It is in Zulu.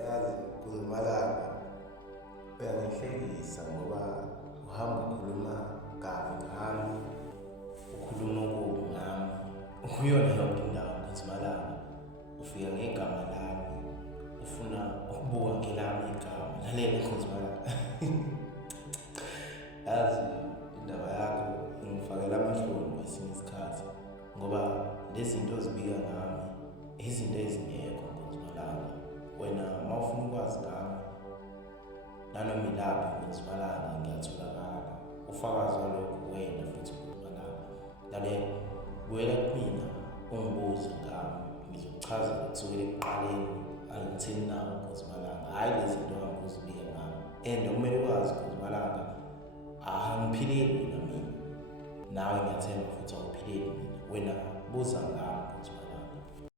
Yazi kungimalanga uyangihlekisa ngoba uhamba ukhuluma kabi ngami, ukhuluma okubi ngami, ukuyona yonke indawo kungimalanga. Ufika ngegama lami, ufuna ukubuka ngelami igama, lalela kungimalanga. Yazi indaba yakho ingifakela amahloni kwesinye isikhathi ngoba lezi zinto ozibika ngami izinto ezingekho kungimalanga. Wena mawufuna ukwazi ngami nanoma ilaphi kungimalanga ngiyatholakala. Ufakazi walokho wena futhi kungimalanga. Lalela wena kumina ungibuze ngami, ngizokuchaza kusukela ekuqaleni angithini nawe kungimalanga. Hhayi lezi zinto ongazibika ngami. And kumele ukwazi kungimalanga angiphileli mina, nawe ngiyathemba futhi awuphileli mina. Wena buza ngami